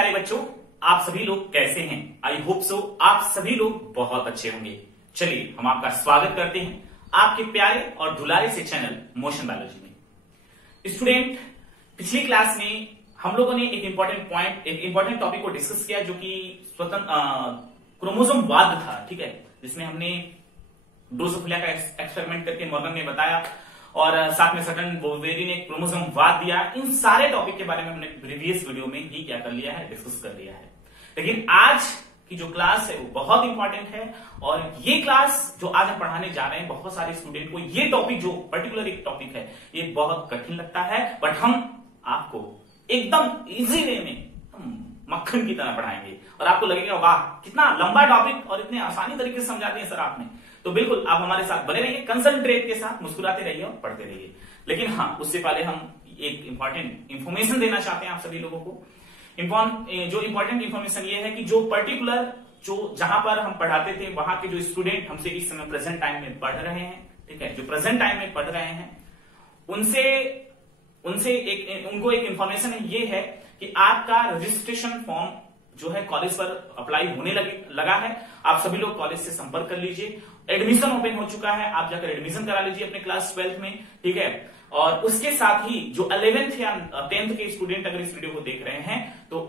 प्यारे बच्चों, आप सभी लोग कैसे हैं? आई होप सो आप सभी लोग बहुत अच्छे होंगे। चलिए हम आपका स्वागत करते हैं आपके प्यारे और दुलारे से चैनल मोशन बायोलॉजी में। स्टूडेंट, पिछली क्लास में हम लोगों ने एक इंपॉर्टेंट टॉपिक को डिस्कस किया जो कि स्वतंत्र क्रोमोसोम वाद था, ठीक है, जिसमें हमने ड्रोसोफिला का एक्सपेरिमेंट करके मॉर्गन ने बताया और साथ में सटन बोवेरी ने क्रोमोसोम वाद दिया। इन सारे टॉपिक के बारे में हमने प्रीवियस वीडियो में ही क्या कर लिया है, डिस्कस कर लिया है। लेकिन आज की जो क्लास है वो बहुत इंपॉर्टेंट है और ये क्लास जो आज हम पढ़ाने जा रहे हैं, बहुत सारे स्टूडेंट को ये टॉपिक जो पर्टिकुलर एक टॉपिक है ये बहुत कठिन लगता है, बट हम आपको एकदम इजी वे में मक्खन की तरह पढ़ाएंगे और आपको लगेगा वाह कितना लंबा टॉपिक और इतने आसानी तरीके से समझा दिए सर आपने। तो बिल्कुल आप हमारे साथ बने रहिए, कंसंट्रेट के साथ मुस्कुराते रहिए और पढ़ते रहिए। लेकिन हाँ, उससे पहले हम एक इंपॉर्टेंट इंफॉर्मेशन देना चाहते हैं आप सभी लोगों को। जो इंपॉर्टेंट इंफॉर्मेशन ये है कि जो पर्टिकुलर जो जहां पर हम पढ़ाते थे वहां के जो स्टूडेंट हमसे इस समय प्रेजेंट टाइम में पढ़ रहे हैं, ठीक है, जो प्रेजेंट टाइम में पढ़ रहे हैं उनसे उनको एक इंफॉर्मेशन ये है कि आपका रजिस्ट्रेशन फॉर्म जो है कॉलेज पर अप्लाई होने लगा है। आप सभी लोग कॉलेज से संपर्क कर लीजिए। एडमिशन ओपन हो चुका है, आप जाकर एडमिशन करा लीजिए अपने क्लास 12th में, ठीक है। और उसके साथ ही जो 11th या 10th के स्टूडेंट अगर इस वीडियो को देख रहे हैं तो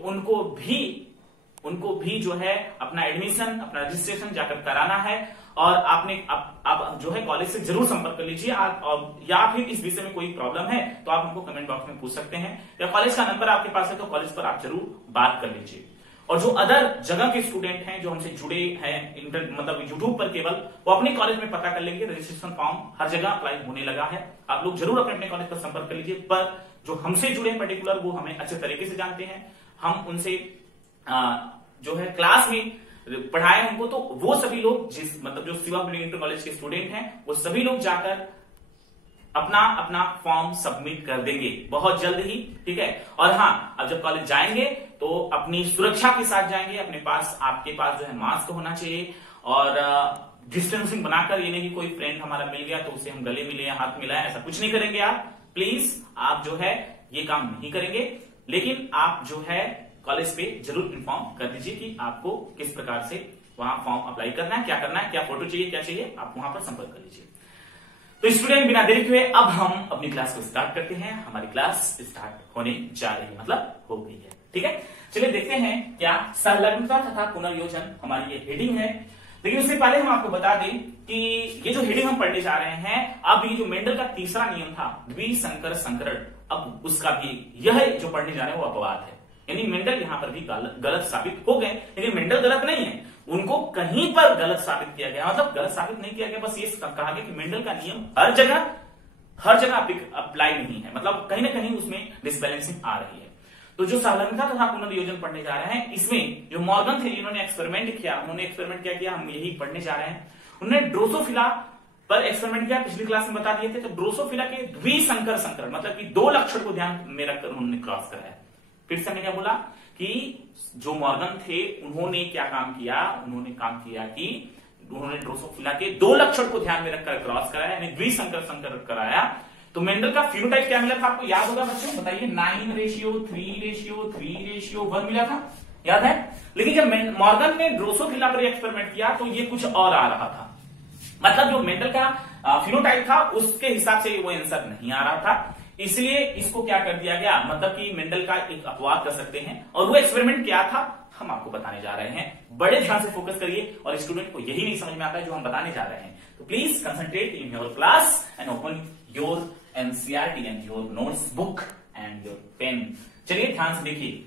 उनको भी जो है अपना एडमिशन, अपना रजिस्ट्रेशन जाकर कराना है और आप जो है कॉलेज से जरूर संपर्क कर लीजिए। या फिर इस विषय में कोई प्रॉब्लम है तो आप हमको कमेंट बॉक्स में पूछ सकते हैं, या कॉलेज का नंबर आपके पास है तो कॉलेज पर आप जरूर बात कर लीजिए। और जो अदर जगह के स्टूडेंट हैं जो हमसे जुड़े हैं मतलब यूट्यूब पर केवल, वो अपने कॉलेज में पता कर लेंगे। रजिस्ट्रेशन फॉर्म हर जगह अप्लाई होने लगा है, आप लोग जरूर अपने कॉलेज पर संपर्क कर लीजिए। पर जो हमसे जुड़े हैं पर्टिकुलर, वो हमें अच्छे तरीके से जानते हैं, हम उनसे जो है क्लास में पढ़ाए हमको, तो वो सभी लोग जो शिवा इंटर कॉलेज के स्टूडेंट हैं वो सभी लोग जाकर अपना फॉर्म सबमिट कर देंगे बहुत जल्द ही, ठीक है। और हाँ, अब जब कॉलेज जाएंगे तो अपनी सुरक्षा के साथ जाएंगे। आपके पास जो है मास्क होना चाहिए और डिस्टेंसिंग बनाकर, ये नहीं कि कोई फ्रेंड हमारा मिल गया तो उसे हम गले मिले या हाथ मिलाए, ऐसा कुछ नहीं करेंगे आप। प्लीज आप जो है ये काम नहीं करेंगे, लेकिन आप जो है कॉलेज पे जरूर इन्फॉर्म कर दीजिए कि आपको किस प्रकार से वहां फॉर्म अप्लाई करना है, क्या करना है, क्या फोटो चाहिए, क्या चाहिए, आप वहां पर संपर्क कर लीजिए। तो स्टूडेंट, बिना देरी हुए अब हम अपनी क्लास को स्टार्ट करते हैं। हमारी क्लास स्टार्ट होने जा रही है, मतलब हो गई है, ठीक है। चलिए देखते हैं क्या संलग्नता तथा पुनर्योजन हमारी ये हेडिंग है। लेकिन उससे पहले हम आपको बता दें कि ये जो हेडिंग हम पढ़ने जा रहे हैं, अब ये जो मेंडल का तीसरा नियम था द्विसंकर संकरण, अब उसका भी यह जो पढ़ने जा रहे हैं वो अपवाद है। यानी मेंडल यहां पर भी गलत साबित हो गए, लेकिन मेंडल गलत नहीं है, उनको कहीं पर गलत साबित किया गया, मतलब गलत साबित नहीं किया गया, बस ये कहा गया कि मेंडल का नियम हर जगह अप्लाई नहीं है, मतलब कहीं ना कहीं उसमें डिसबैलेंसिंग आ रही है। तो जो संलग्नता तथा पुनर्योजन पढ़ने जा रहे हैं, इसमें जो मॉर्गन थे जिन्होंने एक्सपेरिमेंट किया, उन्होंने एक्सपेरिमेंट क्या किया, हम यही पढ़ने जा रहे हैं। उन्होंने ड्रोसोफिला पर एक्सपेरिमेंट किया, पिछली क्लास में बता दिए थे। तो ड्रोसोफिला के द्विसंकर संकरण, मतलब कि दो लक्षण को ध्यान में रखकर उन्होंने क्रॉस कराया। फिर से मैंने क्या बोला कि जो मॉर्गन थे उन्होंने क्या काम किया, उन्होंने ड्रोसोफिला के दो लक्षण को ध्यान में रखकर क्रॉस कराया, यानी द्विसंकर संकरण कराया। तो मेंडल का फिनोटाइप क्या मिला था आपको याद होगा बच्चों, बताइए, 9:3:3:1 मिला था, याद है। लेकिन जब मॉर्गन ने ड्रोसोफिला पर एक्सपेरिमेंट किया तो ये कुछ और आ रहा था, मतलब जो मेंडल का फिनोटाइप था उसके हिसाब से वो आंसर नहीं आ रहा था, इसलिए इसको क्या कर दिया गया, मतलब कि मेंडल का एक अपवाद कर सकते हैं। और वो एक्सपेरिमेंट क्या था हम आपको बताने जा रहे हैं। बड़े ध्यान से फोकस करिए, और स्टूडेंट को यही नहीं समझ में आता है जो हम बताने जा रहे हैं, तो please concentrate in your class and open your NCERT and your notes book and your pen. चलिए ध्यान से देखिए,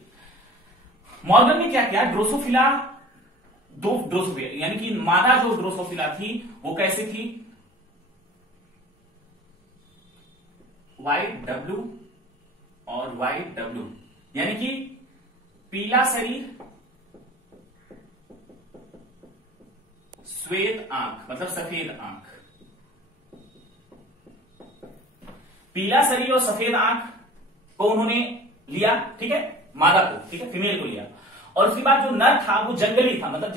मॉर्गन ने क्या किया, ड्रोसोफिला यानी कि मादा जो ड्रोसोफिला थी वो कैसे थी, YW और YW, यानी कि पीला शरीर श्वेत आंख, मतलब सफेद आंख। पीला शरीर और सफेद आंख को उन्होंने लिया, ठीक है, मादा को, ठीक है, फीमेल को लिया। और उसके बाद जो नर था वो जंगली था, मतलब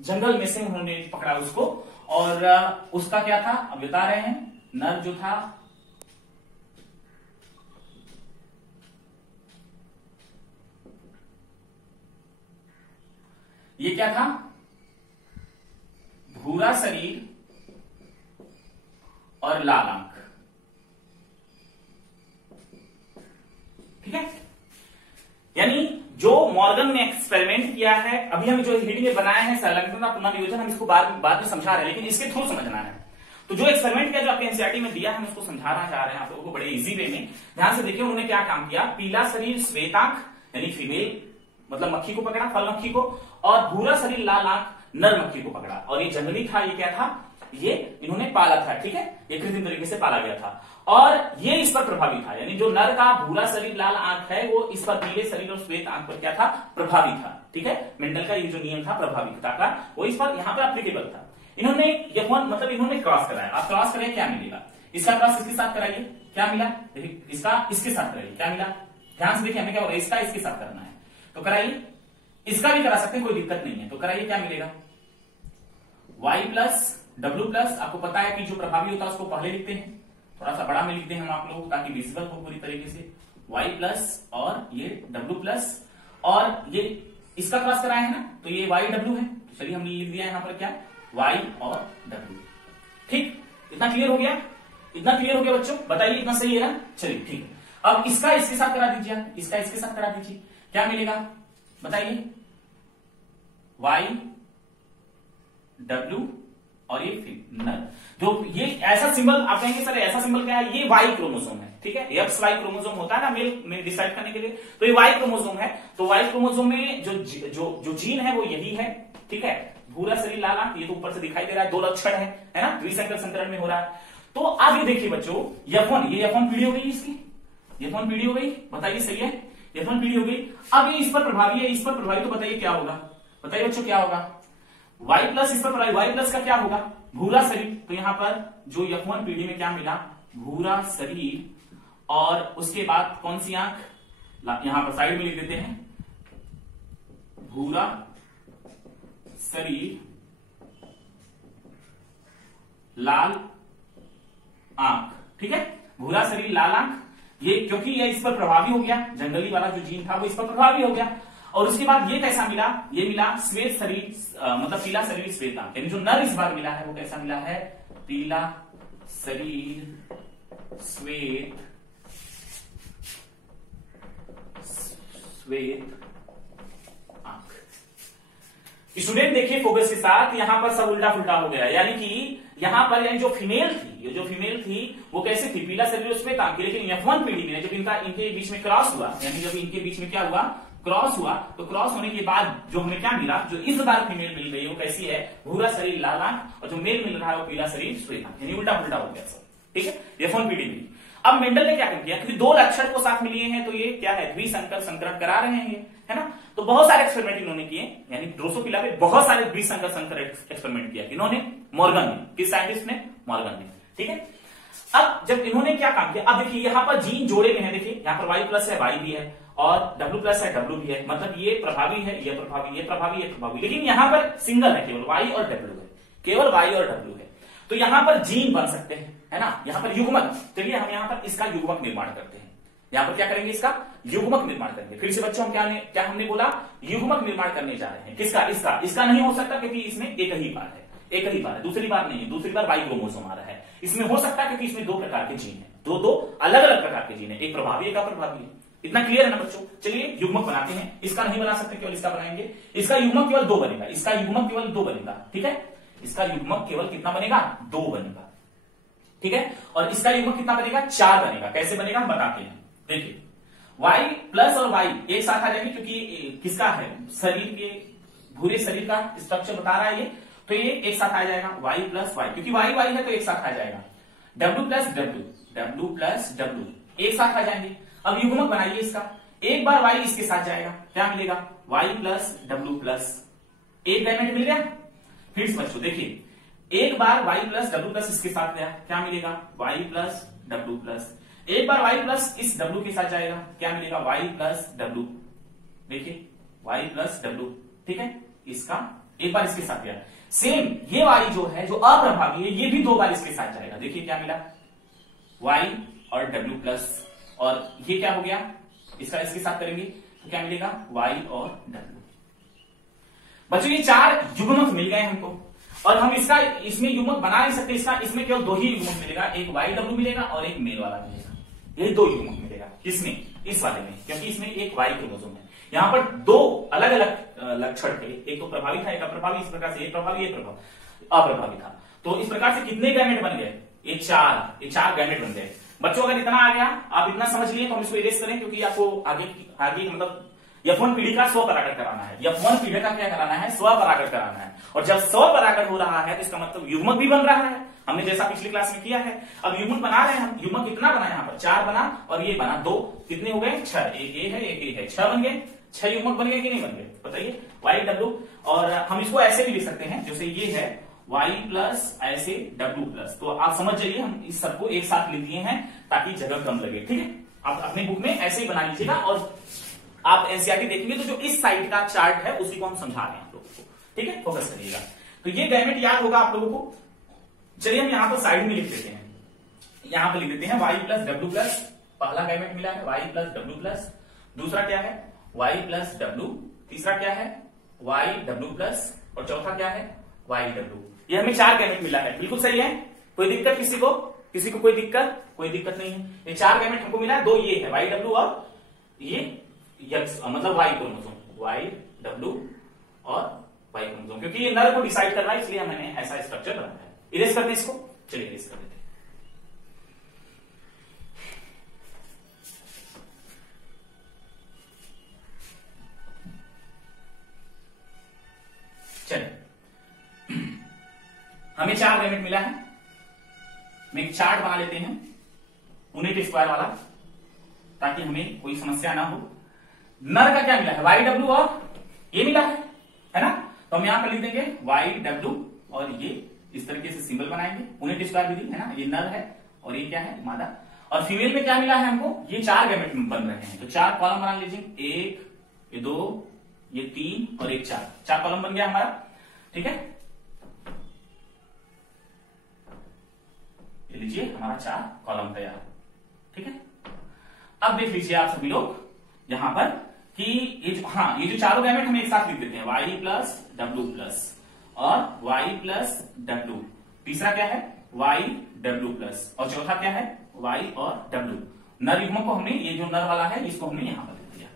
जंगल में से उन्होंने पकड़ा उसको, और उसका क्या था अब बता रहे हैं। नर जो था ये क्या था, भूरा शरीर और लाल आंख, ठीक है। यानी जो मॉर्गन ने एक्सपेरिमेंट किया है, अभी हम जो हेडिंग बनाए हैं संलग्नता पुनर्नियोजन, हम इसको बाद में समझा रहे हैं, लेकिन इसके थ्रू समझना है। तो जो एक्सपेरिमेंट किया जो आपके एनसीईआरटी में दिया है, हम उसको समझाना चाह रहे हैं आप लोगों को बड़े इजी वे में। ध्यान से देखिए उन्होंने क्या काम किया, पीला शरीर श्वेत आंख यानी फीमेल मतलब मक्खी को पकड़ा, फल मक्खी को, और भूरा शरीर लाल आंख नर मक्खी को पकड़ा। और ये जंगली था, ये क्या था, ये इन्होंने पाला था, ठीक है, ये कृत्रिम तरीके से पाला गया था और ये इस पर प्रभावी था। यानी जो नर का भूरा शरीर लाल आंख है वो इस पर पीले शरीर और श्वेत आंख पर क्या था, प्रभावी था, ठीक है। मेंडल का ये जो नियम था प्रभाविता का, वो इस पर यहां पर एप्लीकेबल था। इन्होंने F1 मतलब इन्होंने क्रॉस कराया। आप क्रॉस करें क्या मिलेगा, इसका क्रॉस इसके साथ कराइए, क्या मिला, देखिए इसका इसके साथ कराइए, क्या मिला, ध्यान से देखिए हमें क्या हो रहा है, इसका इसके साथ करना है, तो कराइए। इसका भी करा सकते हैं, कोई दिक्कत नहीं है, तो कराइए, क्या मिलेगा, Y प्लस W प्लस। आपको पता है कि जो प्रभावी होता है उसको पहले लिखते हैं, थोड़ा सा बड़ा में लिखते हैं हम आप लोग ताकि विजिबल हो पूरी तरीके से, Y प्लस और ये W प्लस, और ये इसका क्रॉस कराया है ना, तो ये YW है, चलिए हमने लिख दिया यहां पर क्या, Y और W, ठीक। इतना क्लियर हो गया, इतना क्लियर हो गया बच्चों, बताइए इतना सही है ना, चलिए ठीक है। अब इसका इसके साथ करा दीजिए, इसका इसके साथ करा दीजिए, क्या मिलेगा बताइए, Y W और ये नर। जो ये ऐसा सिंबल आप कहेंगे सर ऐसा सिंबल क्या है, ये Y क्रोमोसोम है, ठीक है, XY क्रोमोसोम होता है ना मेल में डिसाइड करने के लिए, तो ये Y क्रोमोसोम है। तो Y क्रोमोसोम में जो जीन है वो यही है, ठीक है, भूरा शरीर लाल आंख, ये तो ऊपर से दिखाई दे रहा है, 2 लक्षण है ना, द्विसंकर संकरण में हो रहा है। तो अब ये देखिए बच्चों, F1 ये F1 पीढ़ी हो गई, इसकी F1 पीढ़ी हो गई, बताइए सही है, F1 पीढ़ी हो गई। अब ये इस पर प्रभावी है, इस पर प्रभावी, तो बताइए क्या होगा, बताइए बच्चों क्या होगा, Y प्लस इस पर प्रभावी, Y प्लस का क्या होगा, भूरा शरीर। तो यहां पर जो F1 पीढ़ी में क्या मिला, भूरा शरीर और उसके बाद कौन सी आंख, यहां पर साइड में लिख देते हैं, भूरा शरीर लाल आंख, ठीक है, भूरा शरीर लाल आंख। ये क्योंकि ये इस पर प्रभावी हो गया, जंगली वाला जो जीन था वो इस पर प्रभावी हो गया। और उसके बाद ये कैसा मिला, ये मिला श्वेत शरीर मतलब पीला शरीर श्वेत आंख, यानी जो नर इस बार मिला है वो कैसा मिला है, पीला शरीर श्वेत आंख। स्टूडेंट देखिए फोकस के साथ, यहां पर सब उल्टा फुल्टा हो गया, यानी कि यहां पर यानी जो फीमेल थी वो कैसे थी, पीला शरीर श्वेत आंख। लेकिन F1 पीढ़ी में जब इनके बीच में क्रॉस हुआ, यानी जब इनके बीच में क्या हुआ, क्रॉस हुआ, तो क्रॉस होने के बाद जो हमें क्या मिला, जो इस बार फीमेल मिल गई वो कैसी है, भूरा शरीर लाल आंख, और जो मेल मिल रहा है वो पीला शरीर श्वेत आंख, यानी उल्टा पुल्टा हो गया सब, ठीक है, F1 पीढ़ी में। अब मेंडल ने क्या किया, क्योंकि 2 लक्षण को साथ मिलिए हैं तो ये क्या है, द्विसंकर संकरण करा रहे हैं ये, है ना। तो बहुत सारे एक्सपेरिमेंट इन्होंने किए, यानी ड्रोसोफिला पे बहुत सारे द्विसंकर संकरण एक्सपेरिमेंट किया इन्होंने, मॉर्गन ने, किस साइंटिस्ट ने, मॉर्गन ने, ठीक है। अब जब इन्होंने क्या काम किया, अब देखिए यहां पर जीन जोड़े में है, देखिए यहां पर Y प्लस है, Y भी है, और W प्लस है, W भी है, मतलब ये प्रभावी है, ये प्रभावी, ये प्रभावी, ये प्रभावी, लेकिन यहां पर सिंगल है, केवल Y और W है, केवल Y और W है। तो यहां पर जीन बन सकते हैं, है ना, यहां पर युग्मक। चलिए हम यहां पर इसका युग्मक निर्माण करते हैं, यहां पर क्या करेंगे, इसका युग्मक निर्माण करेंगे। फिर से बच्चों हम क्या हमने बोला, युग्मक निर्माण करने जा रहे हैं, किसका, इसका नहीं हो सकता क्योंकि इसमें एक ही बार है, दूसरी बार नहीं है, दूसरी बार Y क्रोमोसोम आ रहा है। इसमें हो सकता है क्योंकि इसमें 2 प्रकार के जीन है, दो अलग अलग प्रकार के जीन है, एक प्रभावी एक अप्रभावी है। इतना क्लियर है ना बच्चों। चलिए युग्मक बनाते हैं, इसका नहीं बना सकते, केवल इसका बनाएंगे। इसका युग्मक केवल 2 बनेगा, इसका युग्मक केवल 2 बनेगा, ठीक है, इसका युग्मक केवल कितना बनेगा, 2 बनेगा, ठीक है। और इसका युग्मक कितना बनेगा, 4 बनेगा। कैसे बनेगा हम बताते हैं, देखिए Y प्लस और Y एक साथ आ जाएंगे, क्योंकि किसका है, शरीर के भूरे शरीर का स्ट्रक्चर बता रहा है ये, तो ये एक साथ आ जाएगा, Y प्लस Y, क्योंकि Y है तो एक साथ आ जाएगा। W प्लस W एक साथ आ जाएंगे। अब युग्मक बनाइए इसका, एक बार Y इसके साथ जाएगा, क्या मिलेगा, Y प्लस W प्लस, एक डायमेंट मिल गया। फिर से बच्चों देखिए, एक बार Y प्लस W प्लस इसके साथ गया, क्या मिलेगा, Y प्लस W प्लस। एक बार Y प्लस इस W के साथ जाएगा, क्या मिलेगा, Y प्लस W, देखिए Y प्लस W, ठीक है, इसका एक बार इसके साथ गया। सेम ये Y जो है, जो अप्रभावी है, ये भी 2 बार इसके साथ जाएगा, देखिए क्या मिला, Y और W प्लस, और ये क्या हो गया, इसका इसके साथ करेंगे तो क्या मिलेगा, Y और W। बच्चों ये 4 युग्मक मिल गए हमको, और हम इसमें युग्मक बना नहीं सकते, इसमें केवल 2 ही युग्मक मिलेगा, एक YW मिलेगा और एक मेल वाला मिलेगा। ये 2 युग्मक मिलेगा किसमें, इस वाले में, क्योंकि इसमें एक Y क्रोमोसोम है। यहाँ पर 2 अलग अलग लक्षण थे, एक तो प्रभावी था, एक अप्रभावी। इस प्रकार से एक प्रभावी, एक अप्रभावी था। तो इस प्रकार से कितने गैमेट बन गए, ये 4 गैमेट बन गए। बच्चों अगर इतना आ गया, आप इतना समझ लिए, तो हम इसको इरेज करें, क्योंकि आपको आगे मतलब F1 पीढ़ी का स्वपरागण कराना है। F1 पीढ़ी का क्या कराना है, स्वपरागण कराना है। और जब स्वपरागण हो रहा है तो इसका मतलब युग्मक भी बन रहा है, हमने जैसा पिछली क्लास में किया है। अब युग्मक बना रहे हैं हम, युग्मक कितना बना, यहाँ पर 4 बना और ये बना 2, कितने हो गए 6, एक ये है एक ये है, 6 बन गए। 6 युग्मक बन गए कि नहीं बन गए, बताइए। YW, और हम इसको ऐसे भी लिख सकते हैं, जैसे ये है Y प्लस ऐसे W+। तो आप समझ जाइए, हम इस सबको एक साथ लिख दिए हैं ताकि जगह कम लगे, ठीक है। आप अपनी बुक में ऐसे ही बना लीजिएगा, और आप एनसीईआरटी देखेंगे तो जो इस साइड का चार्ट है उसी को हम समझा रहे हैं आप लोगों को, ठीक है, फोकस करिएगा। तो ये गैमेट याद होगा आप लोगों को। चलिए हम यहां पर साइड में लिख देते हैं, यहां पर लिख देते हैं Y+W+। पहला गैमेट मिला है Y+W+, दूसरा क्या है Y+W, तीसरा क्या है YW+, और चौथा क्या है YW। ये हमें 4 गैमेट मिला है, बिल्कुल सही है। कोई दिक्कत किसी को कोई दिक्कत नहीं है। ये 4 गैमेट हमको मिला है, 2 ये है YW और ये मतलब Y क्रोमोसोम, YW और Y क्रोमोसोम, क्योंकि ये नर को डिसाइड कर रहा है, इसलिए मैंने ऐसा स्ट्रक्चर बनाया है। इरेज करते इसको, चलिए इरेज कर देते हैं। चलिए हमें 4 गैमेट मिला है, हम एक चार्ट बना लेते हैं यूनिट स्क्वायर वाला, ताकि हमें कोई समस्या ना हो। नर का क्या मिला है YW और ये मिला है ना। तो हम यहां पर लिख देंगे YW और ये इस तरीके से सिंबल बनाएंगे, यूनिट स्क्वायर विधि है ना। ये नर है और ये क्या है मादा। और फीमेल में क्या मिला है हमको, ये 4 गैमेट बन रहे हैं, तो 4 कॉलम बना लीजिए, 1, ये 2, ये 3 और एक 4 कॉलम बन गया हमारा, ठीक है। ये लीजिए हमारा 4 कॉलम तैयार, ठीक है। अब देख लीजिए आप सभी लोग यहां पर कि ये जो चारों गैमेट हम एक साथ लिख देते हैं, Y+W+ और Y+W, तीसरा क्या है YW+, और चौथा क्या है Y और W। नर युग्मक को हमने, ये जो नर वाला है इसको हमने यहां पर लिख दिया।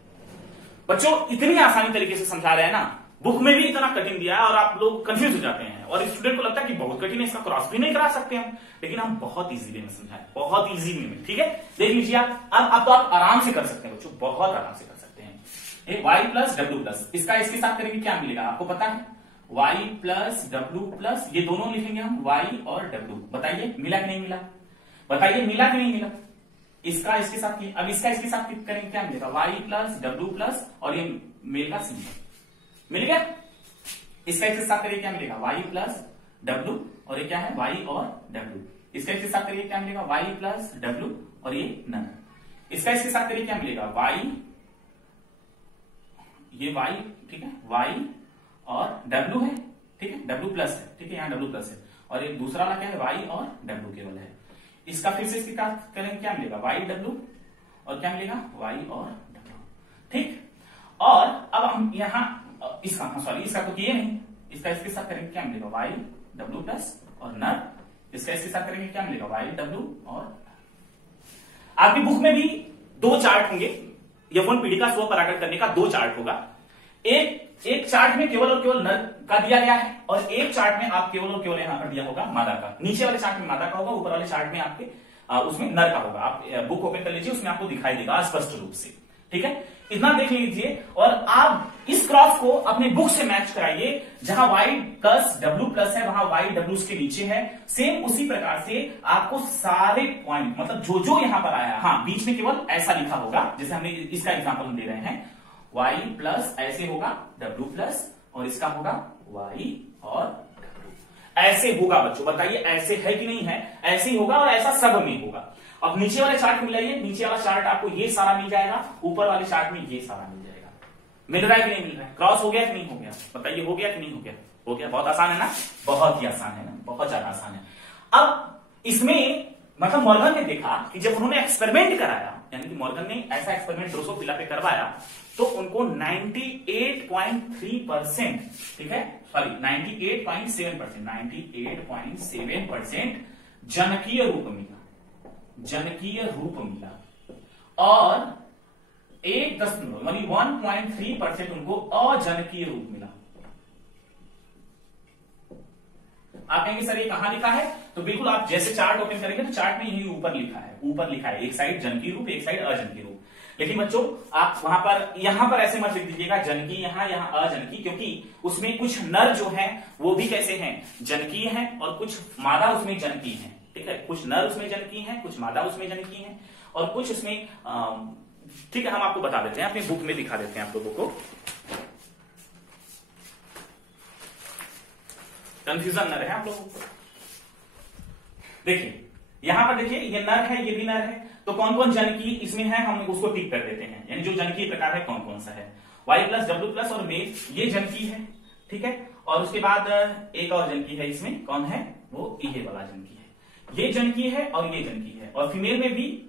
बच्चों इतनी आसानी तरीके से समझा रहे हैं ना, बुक में भी इतना कठिन दिया है और आप लोग कंफ्यूज हो जाते हैं, और स्टूडेंट को लगता है कि बहुत कठिन है, इसका क्रॉस भी नहीं करा सकते हम, लेकिन हम बहुत इजी वे में समझाएं, बहुत इजी वे में, ठीक है। देख लीजिए अब तो आप आराम से कर सकते हैं बच्चों, बहुत आराम से कर सकते हैं। ये Y+W+, इसका इसके साथ करेंगे क्या मिलेगा आपको पता है, Y+W+, ये दोनों लिखेंगे हम Y और W। बताइए मिला कि नहीं मिला, बताइए मिला कि नहीं मिला। इसका इसके साथ, अब इसका इसके साथ करेंगे क्या मिलेगा, Y+W+ और ये मेल का सिंबल मिल गया। इसका इसके साथ करिए क्या मिलेगा Y+W और ये क्या है Y और W। इसका इसके साथ करिए क्या मिलेगा Y+W और ये नन। इसका इसके साथ करिए क्या मिलेगा Y, ये Y, ठीक है, Y और W है, ठीक है, W+ है, ठीक है, यहाँ W+ है, और ये दूसरा वाला क्या है Y और W केवल है। इसका फिर से इसके साथ करेंगे क्या मिलेगा YW और क्या मिलेगा Y और W, ठीक। और अब हम यहां इसका, सॉरी इसका तो किए नहीं, इसका इसके साथ करेंगे क्या मिलेगा YW+ और नर। इसका इसके साथ करेंगे क्या मिलेगा YW और आपकी बुक में भी 2 चार्ट होंगे, F1 पीढ़ी का स्वपरागण करने का 2 चार्ट होगा। एक चार्ट में केवल और केवल नर का दिया गया है, और एक चार्ट में आप केवल और केवल यहां पर दिया होगा मादा का। नीचे वाले चार्ट में मादा का होगा, ऊपर वाले चार्ट में आपके उसमें नर का होगा। आप बुक ओपन कर लीजिए, उसमें आपको दिखाई देगा स्पष्ट रूप से, ठीक है। इतना देख लीजिए, और आप इस क्रॉस को अपने बुक से मैच कराइए, जहां Y+W+ है वहां YW के नीचे है। सेम उसी प्रकार से आपको सारे पॉइंट, मतलब जो जो यहां पर आया, हाँ बीच में केवल ऐसा लिखा होगा, जैसे हमने इसका एग्जांपल हम दे रहे हैं Y+ ऐसे होगा, W+ और इसका होगा Y और W, ऐसे होगा बच्चों। बताइए ऐसे है कि नहीं है, ऐसे ही होगा, और ऐसा सब में होगा। अब नीचे वाले चार्ट को मिलाइए, नीचे वाला चार्ट आपको ये सारा मिल जाएगा, ऊपर वाले चार्ट में ये सारा मिल जाएगा। मिल रहा है कि नहीं मिल रहा है, क्रॉस हो गया कि नहीं हो गया, बताइए हो गया कि नहीं हो गया, हो गया। बहुत आसान है ना, बहुत ही आसान है ना, बहुत ज्यादा आसान है। अब इसमें मतलब मॉर्गन ने देखा कि जब उन्होंने एक्सपेरिमेंट कराया यानी कि मॉर्गन ने ऐसा एक्सपेरिमेंट ड्रोसोफिला पे करवाया तो उनको 98.3%, ठीक है, सॉरी 98.7% जनकीय रूप मिला, और 1.3% उनको अजनकीय रूप मिला। आप कहेंगे सर ये कहां लिखा है? तो बिल्कुल आप जैसे चार्ट ओपन करेंगे तो चार्ट में यही ऊपर लिखा है, एक साइड जनकीय रूप, एक साइड अजनकीय रूप। लेकिन बच्चों आप वहां पर, यहां पर ऐसे मत लिख दीजिएगा जनकी यहां अजनकी, क्योंकि उसमें कुछ नर जो है वो भी कैसे हैं, जनकीय हैं, और कुछ मादा उसमें जनकी है, ठीक है, कुछ नर उसमें जनकी है, कुछ मादा उसमें जनकी है, और कुछ उसमें ठीक है, हम आपको बता देते हैं, अपनी बुक में दिखा देते हैं आप लोगों को, कंफ्यूजन न रहे आप लोगों को। देखिए यहां पर देखिए, ये नर है, ये भी नर है, तो कौन कौन जनकी इसमें है हम उसको टिक कर देते हैं, यानी जो जनकीय प्रकार है कौन कौन सा है, Y+W+ और मेल, ये जनकी है, ठीक है, और उसके बाद एक और जनकी है इसमें, कौन है वो, ये वाला जनकी है, ये जनकी है और ये जनकी है, और फीमेल में भी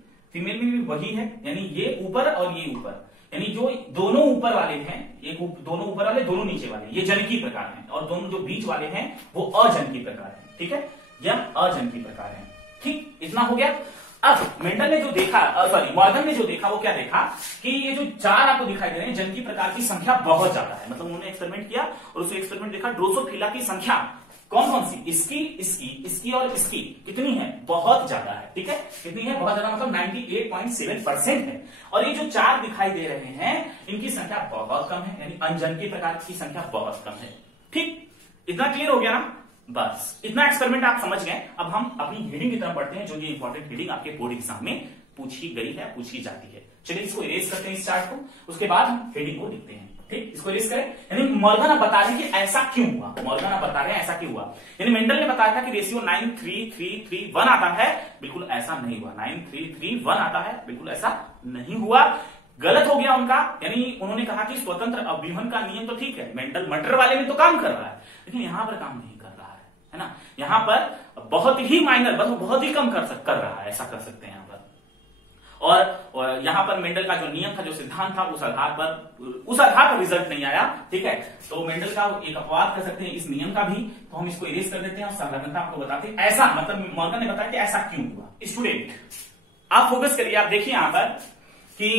वही है, यानी ये ऊपर और ये ऊपर, यानी जो दोनों ऊपर वाले हैं, दोनों ऊपर वाले, दोनों नीचे वाले, ये जनकी प्रकार हैं, और दोनों जो बीच वाले हैं वो अजनकी प्रकार हैं, ठीक है, यह अजनकी प्रकार हैं। ठीक, इतना हो गया। अब मेंडल ने जो देखा, मॉर्गन ने जो देखा वो क्या देखा कि ये जो चार आपको दिखाई दे रहे हैं जनकी प्रकार की संख्या बहुत ज्यादा है, मतलब उन्होंने एक्सपेरिमेंट किया और उसे एक्सपेरिमेंट देखा, ड्रोसोफिला की संख्या कौन कौन सी, इसकी और इसकी कितनी है, बहुत ज्यादा है, ठीक है, कितनी है, बहुत ज्यादा, मतलब 98.7% है, और ये जो चार दिखाई दे रहे हैं इनकी संख्या बहुत कम है, यानी अनजनकी प्रकार की संख्या बहुत कम है। ठीक, इतना क्लियर हो गया ना, बस इतना एक्सपेरिमेंट आप समझ गए। अब हम अपनी हेडिंग की तरफ बढ़ते हैं, जो ये इंपॉर्टेंट हेडिंग आपके बोर्ड एग्जाम में पूछी गई है, पूछी जाती है। चलिए इसको इरेज करते हैं इस चार्ट को, उसके बाद हम हेडिंग को लिखते हैं। ठीक, इसको इरेज करें, यानी मॉर्गन अब बता रहे हैं कि ऐसा क्यों हुआ, मॉर्गन अब बता रहे हैं ऐसा क्यों हुआ, यानी मेंडल ने बताया था कि रेशियो 9:3:3:1 आता है, बिल्कुल ऐसा नहीं हुआ, 9:3:3:1 आता है, बिल्कुल ऐसा नहीं हुआ, गलत हो गया उनका। यानी उन्होंने कहा कि स्वतंत्र अवयवन का नियम तो ठीक है, मेंडल मटर वाले में तो काम कर रहा है, लेकिन यहां पर काम नहीं कर रहा है ना, यहां पर बहुत ही माइनर, बहुत ही कम कर रहा है, ऐसा कर सकते हैं यहां पर। और यहां पर मेंडल का जो नियम था, जो सिद्धांत था, उस आधार पर रिजल्ट नहीं आया, ठीक है, तो मेंडल का एक अपवाद कर सकते हैं इस नियम का भी, तो हम इसको इरेज कर देते हैं और संलग्नता आपको बताते हैं, ऐसा मतलब मॉर्गन ने बताया कि ऐसा क्यों हुआ। स्टूडेंट आप फोकस करिए, आप देखिए यहां पर कि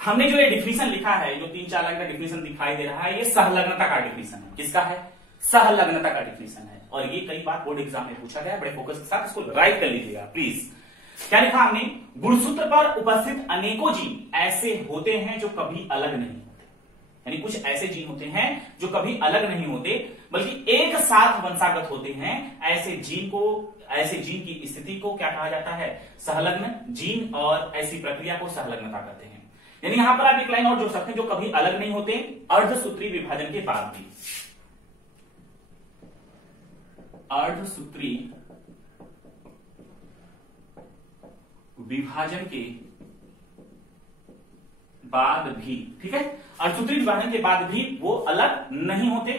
हमने जो ये डिफिनीशन लिखा है, जो 3-4 लाइन का डिफिनीशन दिखाई दे रहा है, ये सहलग्नता का डिफिनीशन है। किसका है? सहलग्नता का डिफिनीशन है, और ये कई बार बोर्ड एग्जाम में पूछा गया, बड़े फोकस के साथ इसको राइट कर लीजिएगा प्लीज। क्या लिखा हमने? गुणसूत्र पर उपस्थित अनेकों जीन ऐसे होते हैं जो कभी अलग नहीं होते, यानी कुछ ऐसे जीन होते हैं जो कभी अलग नहीं होते बल्कि एक साथ वंशागत होते हैं, ऐसे जीन की स्थिति को क्या कहा जाता है? सहलग्न जीन, और ऐसी प्रक्रिया को सहलग्नता कहते हैं। यानी यहां पर आप एक लाइन और जोड़ सकते हैं, जो कभी अलग नहीं होते अर्धसूत्री विभाजन के बाद भी, अर्धसूत्री विभाजन के बाद भी, ठीक है, अर्धसूत्री विभाजन के बाद भी वो अलग नहीं होते।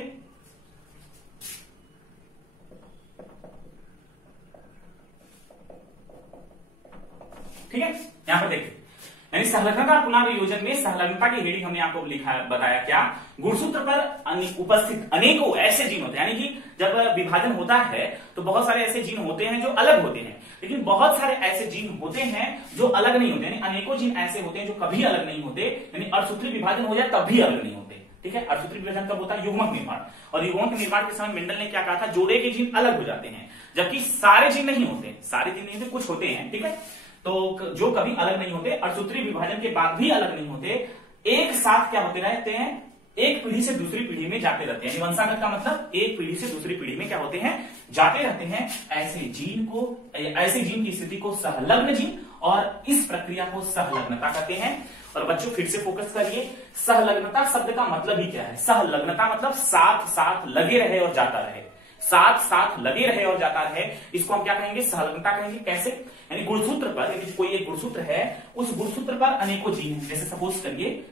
ठीक है, यहां पर देखिए, यानी सहलग्नता पुनर्वियोजन में सहलग्नता की हेडिंग हमने आपको बताया क्या? गुणसूत्र पर उपस्थित अनेकों ऐसे जीन होते हैं, यानी कि जब विभाजन होता है तो बहुत सारे ऐसे जीन होते हैं जो अलग होते हैं, लेकिन बहुत सारे ऐसे जीन होते हैं जो अलग नहीं होते, यानी अनेकों जीन ऐसे होते हैं जो कभी अलग नहीं होते, यानी अर्धसूत्री विभाजन हो जाए तब भी अलग नहीं होते। ठीक है, अर्धसूत्री विभाजन कब होता है? युग्मक निर्माण, और युग्मक निर्माण के समय मेंडल ने क्या कहा था? जोड़े के जीन अलग हो जाते हैं, जबकि सारे जीन नहीं होते, सारे जीन नहीं होते, कुछ होते हैं, ठीक है, तो जो कभी अलग नहीं होते, अर्धसूत्री विभाजन के बाद भी अलग नहीं होते, एक साथ क्या होते रहते हैं? एक पीढ़ी से दूसरी पीढ़ी में जाते रहते हैं। वंशागत का मतलब एक पीढ़ी से दूसरी पीढ़ी में क्या होते हैं? जाते रहते हैं। ऐसे जीन की स्थिति को सहलग्न जीन, और इस प्रक्रिया को सहलग्नता कहते हैं। और बच्चों फिर से फोकस करिए, सहलग्नता शब्द का मतलब ही क्या है? सहलग्नता मतलब साथ साथ लगे रहे और जाता रहे, साथ साथ लगे रहे और जाता रहे, इसको हम क्या कहेंगे? सहलग्नता कहेंगे। कैसे? यानी गुणसूत्र पर, यदि कोई एक गुणसूत्र है, उस गुणसूत्र पर अनेकों जीन है, जैसे सपोज करिए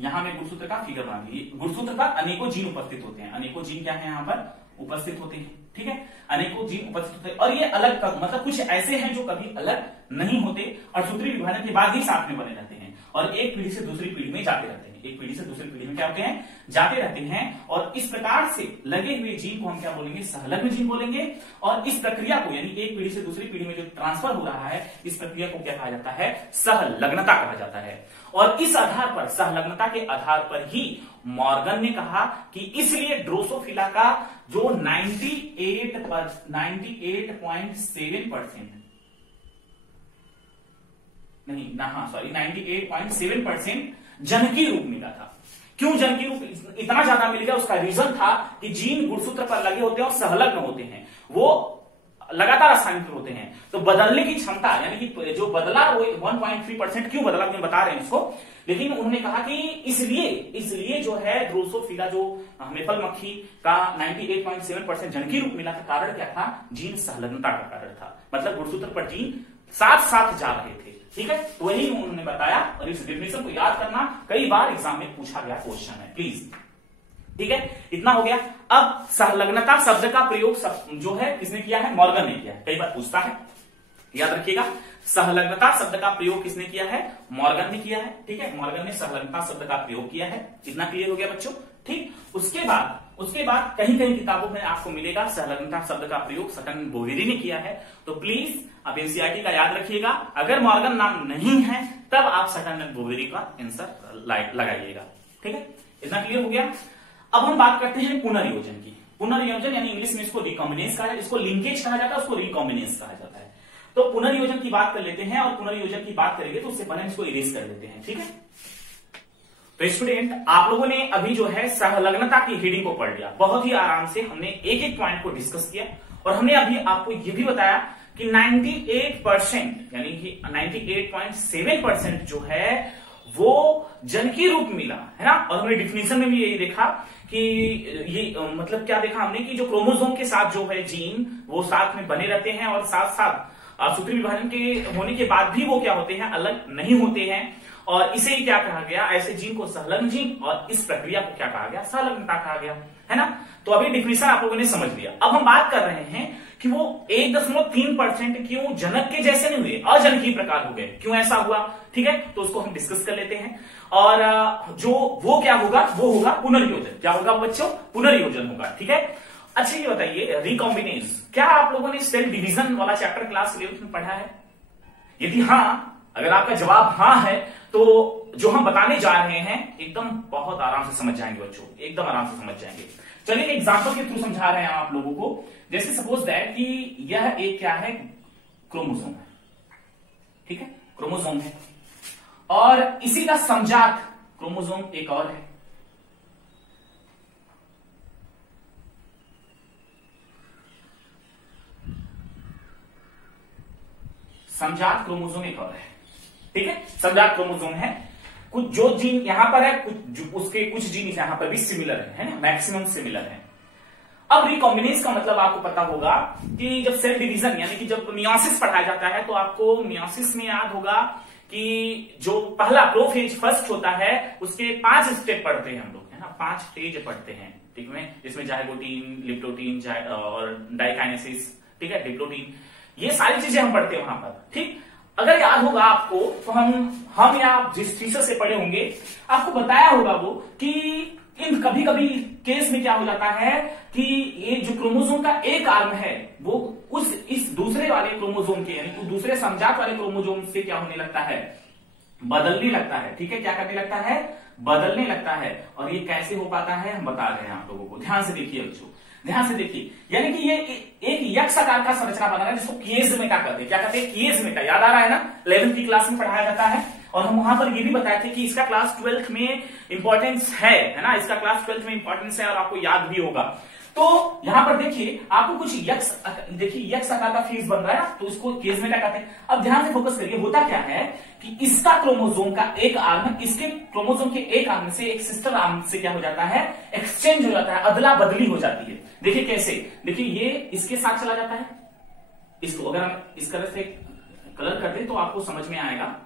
यहां में गुणसूत्र का फिगर बना लीजिए, गुणसूत्र पर अनेकों जीन उपस्थित होते हैं। अनेकों जीन क्या है? यहां पर उपस्थित होते हैं, ठीक है, अनेकों जीन उपस्थित होते हैं और ये अलग मतलब कुछ ऐसे हैं जो कभी अलग नहीं होते और सूत्री विभाजन के बाद ही साथ में बने रहते हैं और एक पीढ़ी से दूसरी पीढ़ी में जाते रहते हैं, एक पीढ़ी से दूसरी पीढ़ी में क्या होते हैं, जाते रहते हैं और इस प्रकार से लगे हुए जीन को हम क्या बोलेंगे, सहलग्न जीन बोलेंगे और इस प्रक्रिया को यानी एक पीढ़ी से दूसरी पीढ़ी में जो ट्रांसफर हो रहा है इस प्रक्रिया को क्या कहा जाता है, सहलग्नता कहा जाता है। और इस आधार पर, सहलग्नता के आधार पर ही मॉर्गन ने कहा कि इसलिए ड्रोसोफिला का जो 98.7% जनकी रूप मिला था। क्यों जनकी रूप इतना ज्यादा मिल गया, उसका रीजन था कि जीन गुणसूत्र पर लगे होते हैं और सहलग्न होते हैं, वो लगातार स्थानांतरित होते हैं, तो बदलने की क्षमता यानी कि जो बदला वो 1.3% क्यों बदला, मैं बता रहे हैं इसको, लेकिन उन्होंने कहा कि इसलिए जो है ड्रोसोफिला जो मेपल मक्खी का 98.7% जनकी रूप मिला था, कारण क्या था, जीन सहलग्नता का कारण था, मतलब गुणसूत्र पर जीन साथ साथ जा रहे थे, ठीक है, तो वही उन्होंने बताया और इस डेफिनेशन को याद करना कई बार एग्जाम में पूछा गया क्वेश्चन है, प्लीज, ठीक है, इतना हो गया। अब सहलग्नता शब्द का प्रयोग जो है किसने किया है, मॉर्गन ने किया है, कई बार पूछता है, याद रखिएगा, सहलग्नता शब्द का प्रयोग किसने किया है, मॉर्गन ने किया है, ठीक है, मॉर्गन ने सहलग्नता शब्द का प्रयोग किया है, इतना क्लियर हो गया बच्चों, ठीक। उसके बाद कहीं कहीं किताबों में आपको मिलेगा सहलग्नता शब्द का प्रयोग सटन बोवेरी ने किया है, तो प्लीज आप एनसीईआरटी का याद रखिएगा, अगर मॉर्गन नाम नहीं है तब आप सटन बोवेरी का आंसर लगाइएगा, ठीक है, इतना क्लियर हो गया। अब हम बात करते हैं पुनर्योजन की। पुनर्योजन यानी इंग्लिश में इसको रिकॉम्बिनेस कहा जाता है, इसको लिंकेज कहा जाता है, उसको रिकॉम्बिनेस कहा जाता है। तो पुनर्योजन की बात कर लेते हैं और पुनर्योजन की बात करेंगे तो उससे पहले हम इसको इरेज कर लेते हैं, ठीक है। तो स्टूडेंट, आप लोगों ने अभी जो है सहलग्नता की हेडिंग को पढ़ लिया, बहुत ही आराम से हमने एक एक पॉइंट को डिस्कस किया और हमने अभी आपको यह भी बताया कि 98% यानी कि 98.7% जो है वो जनकी रूप मिला है ना, और हमने डिफिनेशन में भी यही देखा कि ये मतलब क्या देखा हमने कि जो क्रोमोसोम के साथ जो है जीन वो साथ में बने रहते हैं और साथ साथ सूत्री विभाजन के होने के बाद भी वो क्या होते हैं, अलग नहीं होते हैं, और इसे क्या कहा गया, ऐसे जीन को सहलग्न जीन, और इस प्रक्रिया को क्या कहा गया, सहलग्नता कहा गया, है ना। तो अभी डिफिनेशन आप लोगों ने समझ लिया। अब हम बात कर रहे हैं कि वो 1.3% क्यों जनक के जैसे नहीं हुए, अजनकी प्रकार हो गए, क्यों ऐसा हुआ, ठीक है, तो उसको हम डिस्कस कर लेते हैं। और जो वो क्या होगा, वो होगा पुनर्योजन। क्या होगा बच्चों, पुनर्योजन होगा, ठीक है। अच्छा ये बताइए, रिकॉम्बिनेस, क्या आप लोगों ने सेल डिवीजन वाला चैप्टर क्लास 11th में पढ़ा है? यदि हाँ, अगर आपका जवाब हाँ है तो जो हम बताने जा रहे हैं एकदम बहुत आराम से समझ जाएंगे बच्चों, एकदम आराम से समझ जाएंगे। चलिए एग्जाम्पल के थ्रू समझा रहे हैं आप लोगों को। जैसे सपोज दैट कि यह एक क्या है, क्रोमोसोम है, ठीक है, क्रोमोसोम है, और इसी का समजात क्रोमोसोम एक और है, समजात क्रोमोसोम एक और है, ठीक है, समजात क्रोमोसोम है। कुछ जो जीन यहां पर है, उसके कुछ जीन यहां पर भी सिमिलर है ना, मैक्सिमम सिमिलर है। अब रिकॉम्बिनेस का मतलब आपको पता होगा कि जब सेल डिवीजन यानी कि जब मियोसिस पढ़ाया जाता है तो आपको मियोसिस में याद होगा कि जो पहला प्रोफेज फर्स्ट होता है उसके 5 स्टेप पढ़ते हैं हम लोग, है ना, 5 स्टेज पढ़ते हैं, ठीक है, जिसमें जाइगोटीन, लिप्टोटीन और डाइकाइनेसिस, ठीक है, डिप्लोटीन, ये सारी चीजें हम पढ़ते हैं वहां पर, ठीक। अगर याद होगा आपको तो हम या आप जिस टीचर से पढ़े होंगे आपको बताया होगा वो कि इन कभी कभी केस में क्या हो जाता है कि ये जो क्रोमोसोम का एक आर्म है वो इस दूसरे वाले क्रोमोसोम के यानी दूसरे समजात वाले क्रोमोसोम से क्या होने लगता है, बदलने लगता है, ठीक है, क्या करने लगता है, बदलने लगता है। और ये कैसे हो पाता है हम बता रहे हैं आप लोगों को, ध्यान से देखिए बच्चों, ध्यान से देखिए, यानी कि ये एक यक्ष आकार का संरचना बना है जिसको किएज्मेटा कहते हैं। क्या कहते हैं, किएज्मेटा, याद आ रहा है ना, 11th की क्लास में पढ़ाया जाता है। और हम वहां पर ये भी बताए थे कि इसका क्लास 12th में इंपॉर्टेंस है ना, इसका क्लास 12th में इंपॉर्टेंस है और आपको याद भी होगा। तो यहां पर देखिए आपको कुछ यक्ष आकार का फेस बन रहा है, तो इसको किएज्मेटा कहते हैं। अब ध्यान से फोकस करिए, होता क्या है कि इसका क्रोमोसोम का एक आर्म इसके क्रोमोसोम के एक आर्म से एक सिस्टर आर्म से क्या हो जाता है, एक्सचेंज हो जाता है, अदला बदली हो जाती है। देखिए कैसे, देखिए ये इसके साथ चला जाता है, इसको अगर हम इस तरह से कलर कर दें तो आपको समझ में आएगा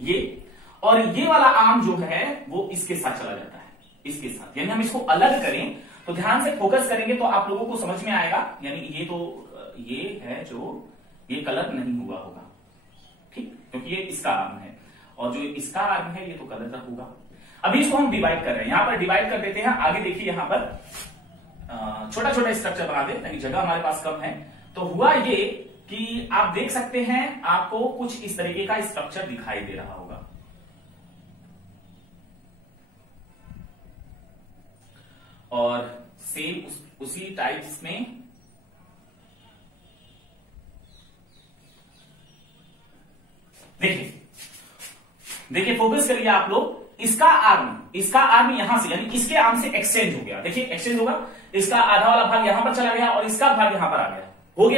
ये, और ये वाला आर्म जो है वो इसके साथ चला जाता है, इसके साथ, यानी हम इसको अलग करें तो ध्यान से फोकस करेंगे तो आप लोगों को समझ में आएगा। यानी ये है जो ये कलर नहीं हुआ होगा, ठीक, क्योंकि ये इसका आर्म है और जो इसका आर्म है ये तो कलर होगा। अभी इसको हम डिवाइड कर रहे हैं, यहां पर डिवाइड कर देते हैं। आगे देखिए यहां पर छोटा छोटा स्ट्रक्चर बना दे ताकि जगह हमारे पास कम है। तो हुआ ये कि आप देख सकते हैं आपको कुछ इस तरीके का स्ट्रक्चर दिखाई दे रहा होगा। और सेम उसी टाइप्स में देखिए फोकस करिए आप लोग। इसका आर्म यहां से यानी इसके आर्म से एक्सचेंज हो गया। देखिए एक्सचेंज होगा, इसका आधा वाला भाग यहां पर चला गया और इसका भाग यहां पर आ गया। हो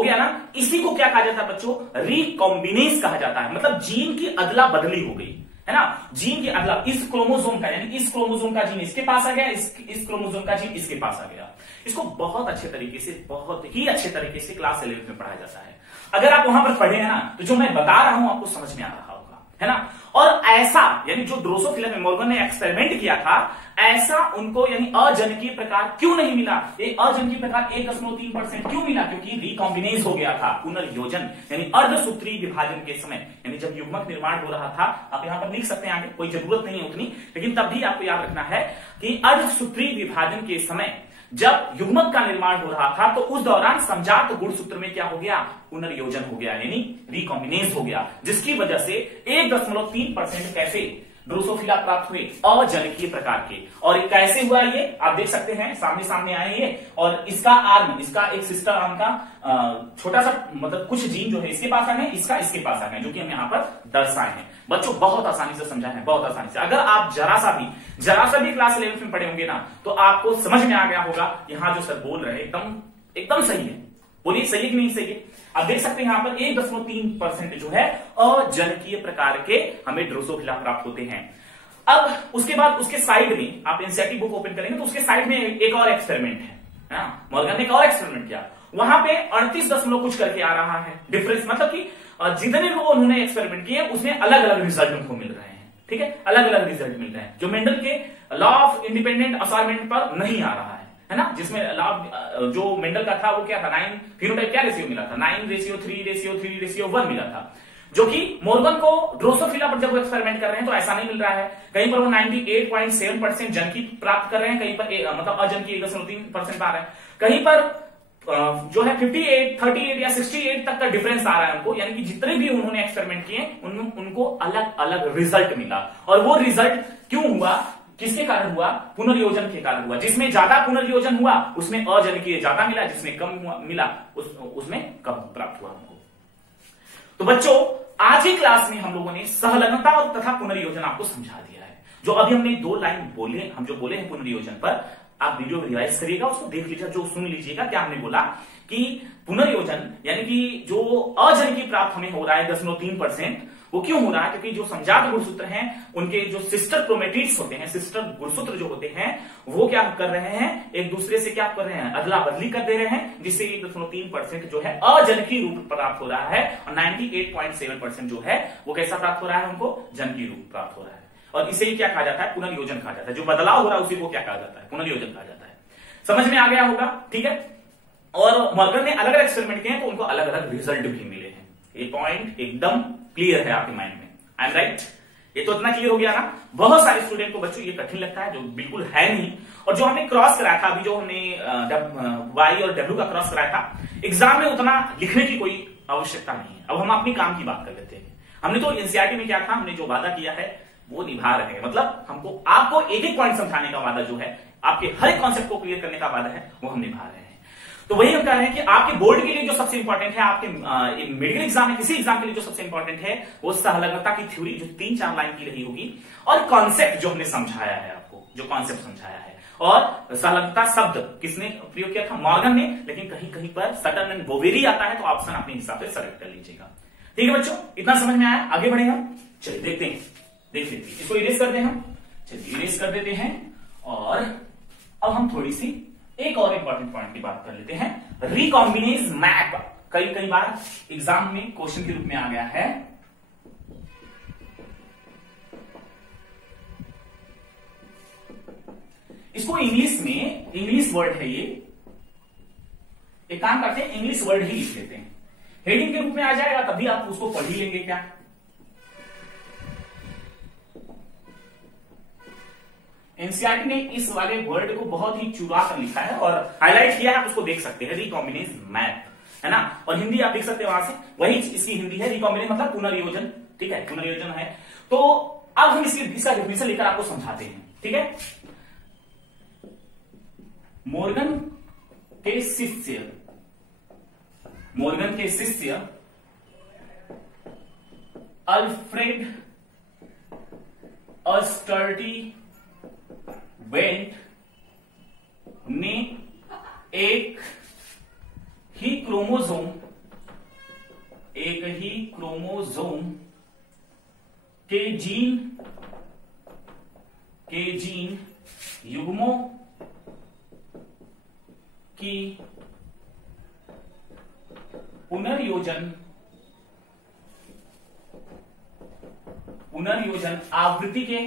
गया ना। इसी को क्या कहा जाता है बच्चों? रिकॉम्बिनेज कहा जाता है। मतलब जीन की अदला बदली हो गई है ना। जीन की अदला, इस क्रोमोसोम का यानी इस क्रोमोसोम का जीन इसके पास आ गया, इस क्रोमोसोम का जीन इसके पास आ गया। इसको बहुत ही अच्छे तरीके से क्लास 11 में पढ़ाया जाता है। अगर आप वहां पर पढ़े हैं ना तो जो मैं बता रहा हूं आपको समझ में आ रहा होगा, है ना। और ऐसा यानी जो ड्रोसोफिला मॉर्गन ने एक्सपेरिमेंट किया था, ऐसा उनको यानी अजनकीय प्रकार क्यों नहीं मिला? ये अजनकीय प्रकार 1.3% क्यों मिला? क्योंकि रिकॉम्बिनेज हो गया था, पुनर्योजन यानी अर्धसूत्री विभाजन के समय, यानी जब युग्मक निर्माण हो रहा था। आप यहां पर लिख सकते हैं आगे, कोई जरूरत नहीं है उतनी, लेकिन तब भी आपको याद रखना है कि अर्धसूत्री विभाजन के समय जब युग्मक का निर्माण हो रहा था तो उस दौरान समजात गुणसूत्र में क्या हो गया? पुनर्योजन हो गया यानी रिकॉम्बिनेज हो गया, जिसकी वजह से 1.3% कैसे ड्रोसोफिला प्राप्त हुए अजनकीय प्रकार के। और कैसे हुआ ये आप देख सकते हैं, सामने आए ये। और इसका आर्म, इसका एक सिस्टर आर्म का छोटा सा मतलब कुछ जीन जो है इसके पास आ गए, इसका इसके पास आ गए, जो कि हम यहाँ पर दर्शाए हैं। बच्चों बहुत आसानी से समझा है, बहुत आसानी से। अगर आप जरा सा भी क्लास 11 में पढ़े होंगे ना तो आपको समझ में आ गया होगा यहां जो सर बोल रहे हैं एकदम सही है। बोलिए सही है कि नहीं सही है? आप देख सकते हैं यहां पर 1.3% जो है अजनकीय प्रकार के हमें ड्रोसोफिला प्राप्त होते हैं। अब उसके बाद उसके साइड में आप एनसीईआरटी बुक ओपन करेंगे तो उसके साइड में एक और एक्सपेरिमेंट है। मॉर्गन ने एक और एक्सपेरिमेंट किया, वहां पे 38 दशमलव कुछ करके आ रहा है डिफरेंस। मतलब कि जितने लोग उन्होंने एक्सपेरिमेंट किए उसमें अलग अलग रिजल्ट उनको मिल रहे हैं, ठीक है, अलग अलग रिजल्ट मिल रहे हैं, जो मेंडल के लॉ ऑफ इंडिपेंडेंट असाइनमेंट पर नहीं आ रहा है ना। जिसमें जो मेंडल का था वो क्या था? 9 फिनोटाइप क्या रेशियो मिला था? 9:3:3:1 मिला था, जो कि मॉर्गन को ड्रोसोफिला पर जब वो एक्सपेरिमेंट कर रहे हैं तो ऐसा नहीं मिल रहा है। कहीं पर वो 98.7% जनकी प्राप्त कर रहे हैं, कहीं पर मतलब अजनकी 1.3% आ रहा है, कहीं पर जो है 58, 38 या 68 तक का डिफरेंस आ रहा है उनको। यानी कि जितने भी उन्होंने एक्सपेरिमेंट किए उनको अलग अलग रिजल्ट मिला। और वो रिजल्ट क्यों हुआ? किसके कारण हुआ? पुनर्योजन के कारण हुआ। जिसमें ज्यादा पुनर्योजन हुआ उसमें अजनकीय ज्यादा मिला, जिसमें कम मिला उसमें कम प्राप्त हुआ हमको। तो बच्चों आज की क्लास में हम लोगों ने सहलग्नता और तथा पुनर्योजन आपको समझा दिया है। जो अभी हमने 2 लाइन बोले, हम जो बोले हैं पुनर्योजन पर, आप वीडियो रिवाइज करिएगा, उसको देख लीजिएगा, जो सुन लीजिएगा। क्या हमने बोला कि पुनर्योजन यानी कि जो अजनकीय प्राप्त हमें हो रहा है 10.3%, वो क्यों हो रहा है? क्योंकि जो समजात गुणसूत्र हैं उनके जो सिस्टर क्रोमेटिड्स होते हैं, सिस्टर गुणसूत्र जो होते हैं, वो क्या कर रहे हैं? एक दूसरे से क्या कर रहे हैं? अदला बदली कर दे रहे हैं, जिससे 1.3% जो है अजनकीय रूप प्राप्त हो रहा है और 98.7% जो है वो कैसा प्राप्त हो रहा है? उनको जनकीय रूप प्राप्त हो रहा है। और इसे ही क्या कहा जाता है? पुनर्योजन कहा जाता है। जो बदलाव हो रहा है उसी को क्या कहा जाता है? पुनर्योजन कहा जाता है। समझ में आ गया होगा, ठीक है। और मॉर्गन ने अलग अलग एक्सपेरिमेंट किए हैं तो उनको अलग अलग रिजल्ट भी मिले हैं। ये पॉइंट एकदम क्लियर है आपके माइंड में। I am right? ये तो इतना क्लियर हो गया ना। बहुत सारे स्टूडेंट को बच्चों ये कठिन लगता है, जो बिल्कुल है नहीं। और जो हमने क्रॉस कराया था, अभी जो हमने वाई और डब्ल्यू का क्रॉस कराया था, एग्जाम में उतना लिखने की कोई आवश्यकता नहीं है। अब हम अपनी काम की बात कर लेते हैं। हमने तो एनसीईआरटी में क्या था, हमने जो वादा किया है वो निभा रहे हैं। मतलब हमको आपको एक एक पॉइंट समझाने का वादा जो है, आपके हर एक कॉन्सेप्ट को क्लियर करने का वादा है, वो हम निभा रहे हैं। तो वही हम कह रहे हैं कि आपके बोर्ड के लिए जो सबसे इंपॉर्टेंट है, आपके मेडिकल एग्जाम में किसी एग्जाम के लिए जो सबसे इंपॉर्टेंट है, वो सहलग्नता की थ्योरी जो 3-4 लाइन की रही होगी, और कॉन्सेप्ट जो हमने समझाया है आपको, जो कॉन्सेप्ट समझाया है। और सहलग्नता शब्द किसने प्रयोग किया था? मॉर्गन ने। लेकिन कहीं कहीं पर सटन एंड बोवेरी आता है, तो ऑप्शन अपने हिसाब से सेलेक्ट कर लीजिएगा। ठीक है बच्चों, इतना समझ में आया? आगे बढ़े हम, चलिए देखते हैं, देख लेते हैं। इसको इरेज कर दें हम, चलिए इरेज कर देते हैं। और अब हम थोड़ी सी एक और इंपॉर्टेंट पॉइंट की बात कर लेते हैं। रिकॉम्बिनेज मैप कई बार एग्जाम में क्वेश्चन के रूप में आ गया है। इसको इंग्लिश में, इंग्लिश वर्ड है ये, एक काम करते हैं इंग्लिश वर्ड ही लिख लेते हैं, हेडिंग के रूप में आ जाएगा, तभी आप उसको पढ़ ही लेंगे। क्या एनसीईआरटी ने इस वाले वर्ड को बहुत ही चुरा कर लिखा है और हाईलाइट किया है, आप उसको देख सकते हैं, रिकॉम्बिनेज मैप, है ना। और हिंदी आप देख सकते हैं वहां से, वही इसकी हिंदी है, रिकॉम्बिनेज मतलब पुनर्योजन, ठीक है, पुनर्योजन है। तो अब हम इसका डेफिनेशन लेकर आपको समझाते हैं, ठीक है। मॉर्गन के शिष्य, मॉर्गन के शिष्य अल्फ्रेड अस्टर्टी वेंट ने एक ही क्रोमोसोम के जीन युग्मों की पुनर्योजन आवृत्ति के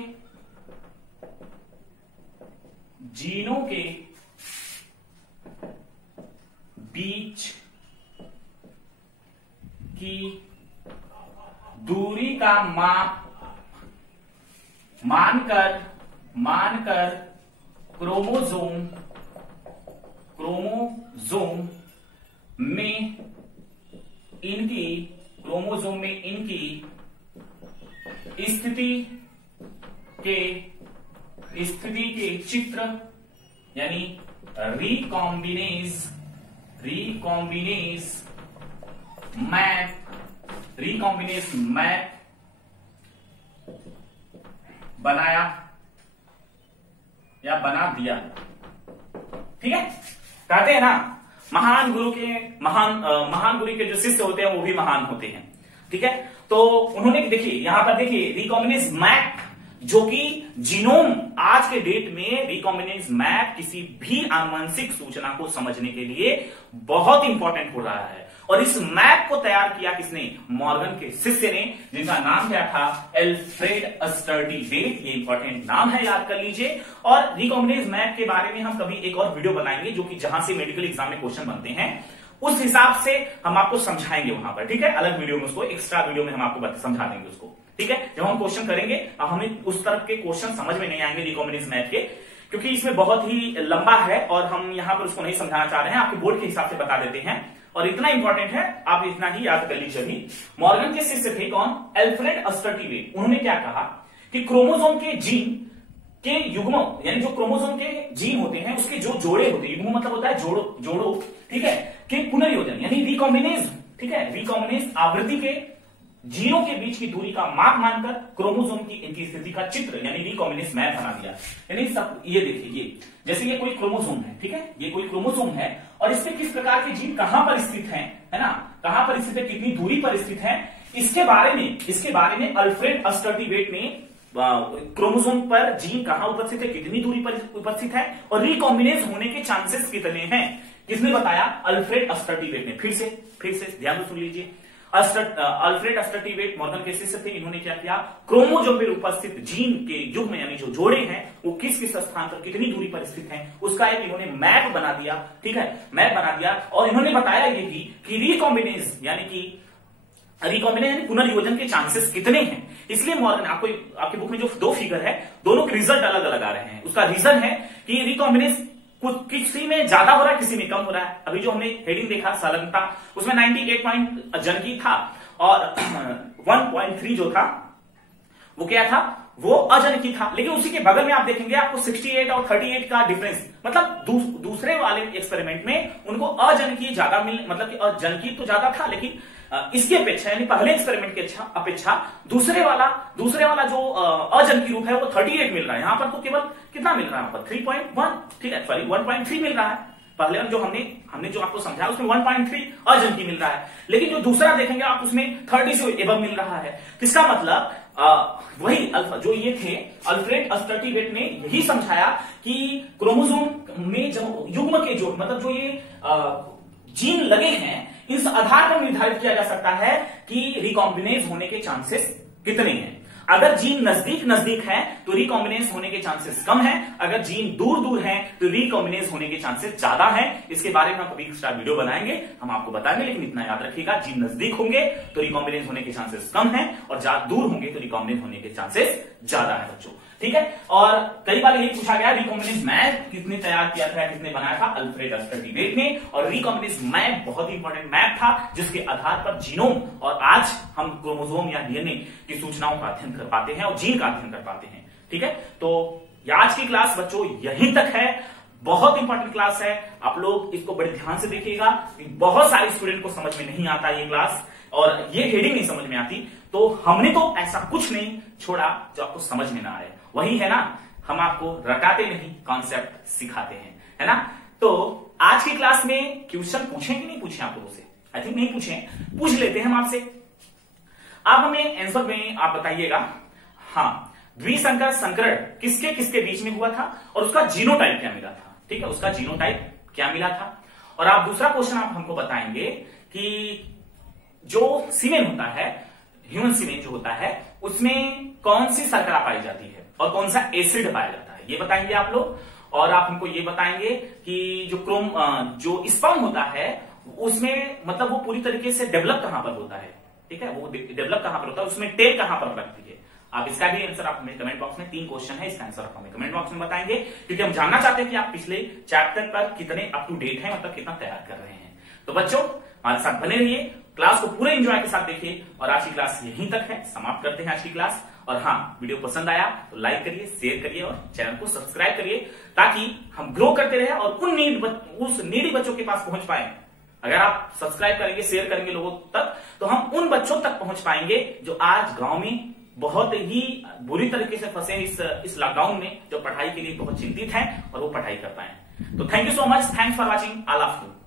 जीनों के बीच की दूरी का माप मानकर क्रोमोसोम में इनकी स्थिति के चित्र यानी रिकॉम्बिनेज मैप बनाया या बना दिया, ठीक है। कहते हैं ना, महान गुरु के जो शिष्य होते हैं वो भी महान होते हैं, ठीक है। तो उन्होंने देखिए यहां पर देखिए रिकॉम्बिनेज मैप, जो कि जीनोम, आज के डेट में रिकॉम्बिनेज मैप किसी भी आनुवंशिक सूचना को समझने के लिए बहुत इंपॉर्टेंट हो रहा है। और इस मैप को तैयार किया किसने? मॉर्गन के शिष्य ने, जिनका नाम क्या था? अल्फ्रेड अस्टर्टी वेट। ये इंपॉर्टेंट नाम है, याद कर लीजिए। और रिकॉम्बिनेज मैप के बारे में हम कभी एक और वीडियो बनाएंगे, जो कि जहां से मेडिकल एग्जाम में क्वेश्चन बनते हैं उस हिसाब से हम आपको समझाएंगे वहां पर, ठीक है। अलग वीडियो में उसको, एक्स्ट्रा वीडियो में हम आपको समझा देंगे उसको, ठीक है। जब हम क्वेश्चन करेंगे हमें उस तरफ के क्वेश्चन समझ में नहीं आएंगे रिकॉम्बिनेज मैप के, क्योंकि इसमें बहुत ही लंबा है और हम यहां पर उसको नहीं समझाना चाह रहे हैं, आपके बोर्ड के हिसाब से बता देते हैं। और इतना इंपॉर्टेंट है, आप इतना ही याद कर लीजिए। अभी मॉर्गन के शिष्य थे कौन? अल्फ्रेड अस्टर्टी वेट। उन्होंने क्या कहा कि क्रोमोसोम के जीन के युग्मों, यानी जो क्रोमोसोम के जीन होते हैं उसके जो जोड़े होते हैं, युग्म मतलब होता है जोड़ो, ठीक है, के पुनर्योजन यानी रिकॉम्बिनेज, ठीक है, रिकॉम्बिनेज आवृत्ति के जीनों के बीच की दूरी का माप मानकर क्रोमोसोम की इनकी स्थिति का चित्र यानी रिकॉम्बिनेज मैप बना दिया। यानी सब ये देखिए, ये जैसे ये कोई क्रोमोसोम है, ठीक है, ये कोई क्रोमोसोम है और इसमें किस प्रकार के जीन कहां पर स्थित हैं, है ना, कहां पर स्थित है, कितनी दूरी पर स्थित है, इसके बारे में अल्फ्रेड अस्टर्टी वेट ने क्रोमोसोम पर जीन कहां उपस्थित है, कितनी दूरी पर उपस्थित है और रिकॉम्बिनेज होने के चांसेस कितने हैं, किसने बताया? अल्फ्रेड अस्टर्टी वेट ने। फिर से ध्यान से सुन लीजिए। अल्फ्रेड अस्टर्टी वेट मॉर्गन के शिष्य थे। इन्होंने क्या किया? क्रोमोसोम पर उपस्थित जीन के युग्म यानी जो जोड़े हैं वो किस किस स्थान पर कितनी दूरी पर स्थित हैं, उसका एक इन्होंने मैप बना दिया, ठीक है, मैप बना दिया। और इन्होंने बताया ये भी कि रिकॉम्बिनेज यानी पुनर्योजन के चांसेस कितने हैं। इसलिए मॉर्गन, आपको आपकी बुक में जो दो फिगर है, दोनों के रिजल्ट अलग अलग आ रहे हैं। उसका रीजन है कि रिकॉम्बिनेज कुछ किसी में ज्यादा हो रहा है, किसी में कम हो रहा है। अभी जो हमने हेडिंग देखा संलग्नता, उसमें 98 पॉइंट जनकी था और 1.3 जो था वो क्या था? वो अजनकी था। लेकिन उसी के बगल में आप देखेंगे आपको 68 और 38 का डिफरेंस, मतलब दूसरे वाले एक्सपेरिमेंट में उनको अजनकी ज्यादा मतलब कि अजनकी तो ज्यादा था, लेकिन इसकी अपेक्षा यानी पहले एक्सपेरिमेंट की अपेक्षा दूसरे वाला जो अजनकी रूप है वो 38 मिल रहा है। यहां पर तो केवल कितना मिल रहा है? यहाँ पर 3.1, ठीक है, सॉरी 1.3 मिल रहा है। पहले जो हमने जो आपको समझाया उसमें 1.3 अजनकी मिल रहा है, लेकिन जो दूसरा देखेंगे आप उसमें 30 से एबव मिल रहा है। इसका मतलब वही जो ये थे अल्फ्रेड अस्टर्टी वेट ने यही समझाया कि क्रोमोसोम में जो युग्म के जो मतलब जो ये जीन लगे हैं, इस आधार पर निर्धारित किया जा सकता है कि रिकॉम्बिनेज होने के चांसेस कितने हैं। अगर जीन नजदीक नजदीक है तो रिकॉम्बिनेज होने के चांसेस कम है, अगर जीन दूर दूर है तो रिकॉम्बिनेज होने के चांसेस ज्यादा है। इसके बारे में हम कभी एक्स्ट्रा वीडियो बनाएंगे, हम आपको बताएंगे, लेकिन इतना याद रखिएगा, जीन नजदीक होंगे तो रिकॉम्बिनेज होने के चांसेस कम है और दूर होंगे तो रिकॉम्बिनेज होने के चांसेस ज्यादा है बच्चों, ठीक है। और कई बार यही पूछा गया रिकॉम्बिनेज मैप किसने तैयार किया था, किसने बनाया था, अल्फ्रेड अस्टर डिबेट ने। और रिकॉम्बिनेज मैप बहुत ही इंपॉर्टेंट मैप था जिसके आधार पर जीनोम और आज हम क्रोमोसोम या डीएनए की सूचनाओं का अध्ययन कर पाते हैं और जीन का अध्ययन कर पाते हैं, ठीक है। तो आज की क्लास बच्चों यहीं तक है, बहुत इंपॉर्टेंट क्लास है, आप लोग इसको बड़े ध्यान से देखिएगा। बहुत सारे स्टूडेंट को समझ में नहीं आता ये क्लास और ये हेडिंग नहीं समझ में आती, तो हमने तो ऐसा कुछ नहीं छोड़ा जो आपको समझ में ना आए। वही है ना, हम आपको रटाते नहीं, कॉन्सेप्ट सिखाते हैं, है ना। तो आज की क्लास में क्वेश्चन पूछे कि नहीं पूछे आप लोगों से? आई थिंक नहीं पूछे, पूछ लेते हैं हम आपसे। आप हमें आंसर में आप बताइएगा, हाँ, द्विसंकर संकरण किसके किसके बीच में हुआ था और उसका जीनोटाइप क्या मिला था, ठीक है, उसका जीनोटाइप क्या मिला था। और आप दूसरा क्वेश्चन आप हमको बताएंगे कि जो सीमेन होता है, ह्यूमन सीमेन जो होता है, उसमें कौन सी शर्करा पाई जाती है और कौन सा एसिड पाया जाता है, ये बताएंगे आप लोग। और आप हमको ये बताएंगे कि जो स्पर्म होता है उसमें मतलब वो पूरी तरीके से डेवलप कहां पर होता है, ठीक है, वो डेवलप कहां पर होता है, उसमें टेल कहां पर लगती है। आप इसका भी आंसर आप हमें कमेंट बॉक्स में, 3 क्वेश्चन है, इसका आंसर आप हमें कमेंट बॉक्स में बताएंगे, क्योंकि हम जानना चाहते हैं कि आप पिछले चैप्टर पर कितने अप टू डेट हैं, मतलब कितना तैयार कर रहे हैं। तो बच्चों हमारे साथ बने रहिए, क्लास को पूरे एंजॉय के साथ देखिए। और आज की क्लास यहीं तक है, समाप्त करते हैं आज की क्लास। और हाँ, वीडियो पसंद आया तो लाइक करिए, शेयर करिए और चैनल को सब्सक्राइब करिए, ताकि हम ग्रो करते रहे और उस नीडी बच्चों के पास पहुंच पाए। अगर आप सब्सक्राइब करेंगे, शेयर करेंगे लोगों तक, तो हम उन बच्चों तक पहुंच पाएंगे जो आज गांव में बहुत ही बुरी तरीके से फंसे इस लॉकडाउन में, जो पढ़ाई के लिए बहुत चिंतित हैं और वो पढ़ाई कर पाए। तो thank you so much, thanks for watching, I love you.